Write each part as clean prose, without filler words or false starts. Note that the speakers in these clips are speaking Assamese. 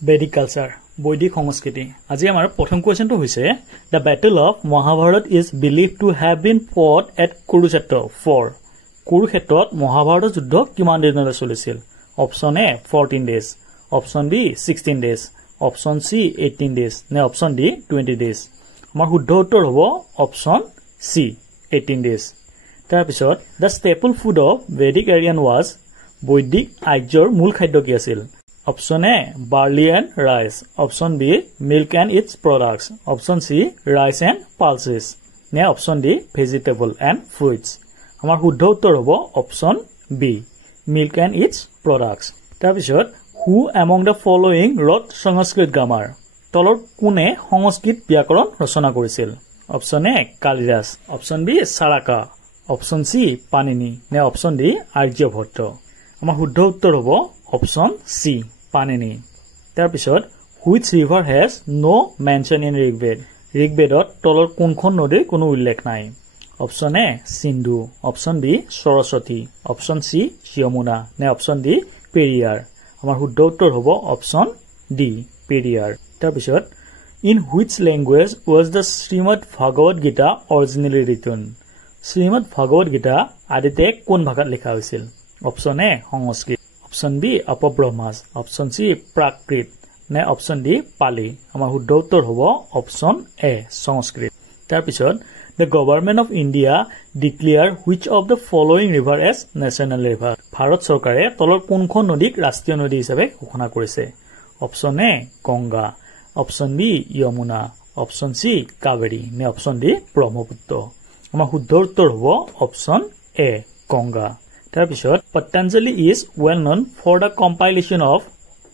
Vedic culture, বৈদিক সংস্কৃতি। আজি আমাৰ প্ৰথম কোৱেশ্চনটো হৈছে The Battle of Mahabharat is believed to have been fought at Kurukshetra for কুৰুক্ষেত্ৰত Mahabharata যুদ্ধ কিমান দিনলৈ চলিছিল? Option A 14 days, option B 16 days, option C 18 days নে অপচন ডি 20 days? আমাৰ শুদ্ধ উত্তৰ হ'ব অপচন সি 18 days। তাৰ পিছত The staple food of Vedic Aryan was বৈদিক আৰ্যৰ মূল খাদ্য কি আছিল? Option A, barley and rice. Option B, milk and its products. Option C, rice and pulses. Ne option D, vegetable and fruits. Amar শুদ্ধ উত্তৰ হ'ব option B, milk and its products. তাৰপিছত who among the following wrote Sanskrit grammar? তলৰ কোনে সংস্কৃত ব্যাকৰণ ৰচনা কৰিছিল? Option A, Kalidas. Option B, চাৰাকা. Option C, panini. নে option D, আৰ্যভট্ট. আমাৰ শুদ্ধ উত্তৰ হ'ব option C, পানিনি। তাৰ পিছত which river has no mention in Rigved? ঋগবেদত তলৰ কোনখন নদীৰ কোনো উল্লেখ নাই? Option A Sindhu, option B Saraswati, option C Yamuna নে অপচন ডি পেৰিয়াৰ? আমাৰ শুদ্ধ উত্তৰ হ'ব অপচন ডি পেৰিয়াৰ। তাৰ পিছত in which language was the Srimad Bhagavad Gita originally written? Shrimad Bhagavat Gita আদিতে কোন ভাষাত লিখা হৈছিল? অপচন এ সংস্কৃত, অপচন বি অপব্ৰহ্মাস, অপচন সি প্ৰাকৃত নে অপচন ডি পালি? আমাৰ শুদ্ধ উত্তৰ হ'ব অপচন এ সংস্কৃত। তাৰ পিছত the government of India declare which of the following river as national river? Bharat চৰকাৰে তলৰ কোনখন নদীক ৰাষ্ট্ৰীয় নদী হিচাপে ঘোষণা কৰিছে? Option A Ganga, option B Yamuna, option C Kaveri নে অপচন ডি ব্ৰহ্মপুত্ৰ? আমাৰ শুদ্ধ উত্তৰ হ'ব অপচন এ গংগা। তাৰ পিছত Patanjali is well known for the compilation of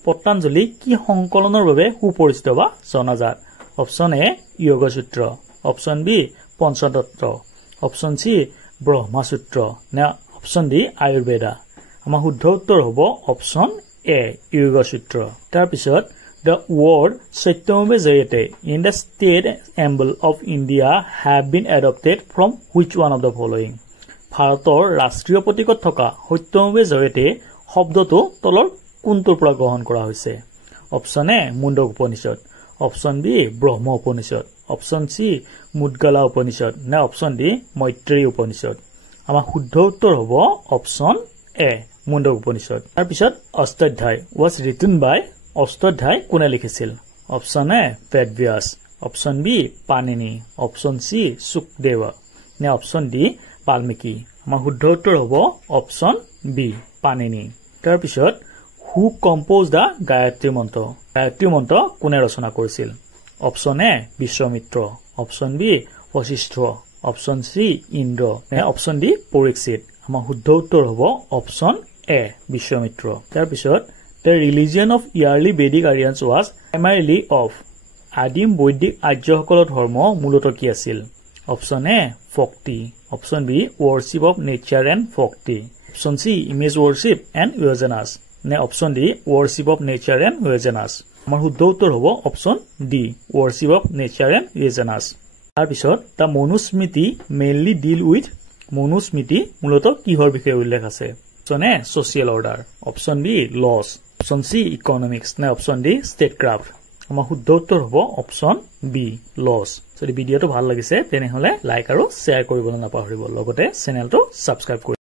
Patanjali কি সংকলনৰ বাবে সুপৰিচিত বা জনাজাত? Option A Yogasutra, option B Panchatantra, option C Brahmasutra নে অপচন ডি আয়ুৰ্বেদা? আমাৰ শুদ্ধ উত্তৰ হ'ব অপচন এ যোগসূত্ৰ। তাৰ পিছত the word Satyameva Jayate in the state emblem of India have been adopted from which one of the following? ভাৰতৰ ৰাষ্ট্ৰীয় প্ৰতীকত থকা সত্যমেৱে জয়তে শব্দটো তলৰ কোনটোৰ পৰা গ্ৰহণ কৰা হৈছে? অপচন এ মুণ্ডক উপনিষদ, অপচন বি ব্ৰহ্ম উপনিষদ, অপচন সি মুদ্গলা উপনিষদ নে অপচন ডি মৈত্ৰেয়ী উপনিষদ? আমাৰ শুদ্ধ উত্তৰ হ'ব অপচন এ মুণ্ডক উপনিষদ। তাৰ পিছত অষ্টাধ্যায় was written by অষ্টাধ্যায় কোনে লিখিছিল? Option A Vedavyasa, option B Panini, option C Sukadeva নে অপচন ডি বাল্মীকি? আমাৰ শুদ্ধ উত্তৰ হ'ব অপচন বি পানিনি। তাৰ পিছত who composed the গায়ত্ৰী মন্ত্ৰ? গায়ত্ৰী মন্ত্ৰ কোনে ৰচনা কৰিছিল? Option A Vishwamitra, option B Vashishtha, option C Indra নে অপচন ডি পৰীক্ষিত? আমাৰ শুদ্ধ উত্তৰ হ'ব অপচন এ বিশ্বমিত্ৰ। তাৰ পিছত the religion of early Vedic Aryans was primarily of আদিম বৈদিক আৰ্যসকলৰ ধৰ্ম মূলত কি আছিল? অপচন এ ভক্তি, option B worship of nature and ভক্তি, option C image worship and yojanas নে option D worship of nature and yojanas? আমাৰ শুদ্ধ উত্তৰ হ'ব option D worship of nature and yojanas। তাৰ পিছত the Manusmriti mainly deal with Manusmriti মূলত কিহৰ বিষয়ে উল্লেখ আছে? Option A social order, option B laws, option C economics নে অপচন ডি ষ্টেটক্ৰাফ্ট? আমাৰ শুদ্ধ উত্তৰ হ'ব অপচন বি লছ। যদি ভিডিঅ'টো ভাল লাগিছে তেনেহ'লে লাইক আৰু শ্বেয়াৰ কৰিবলৈ নাপাহৰিব, লগতে চেনেলটো ছাবস্ক্ৰাইব কৰিব।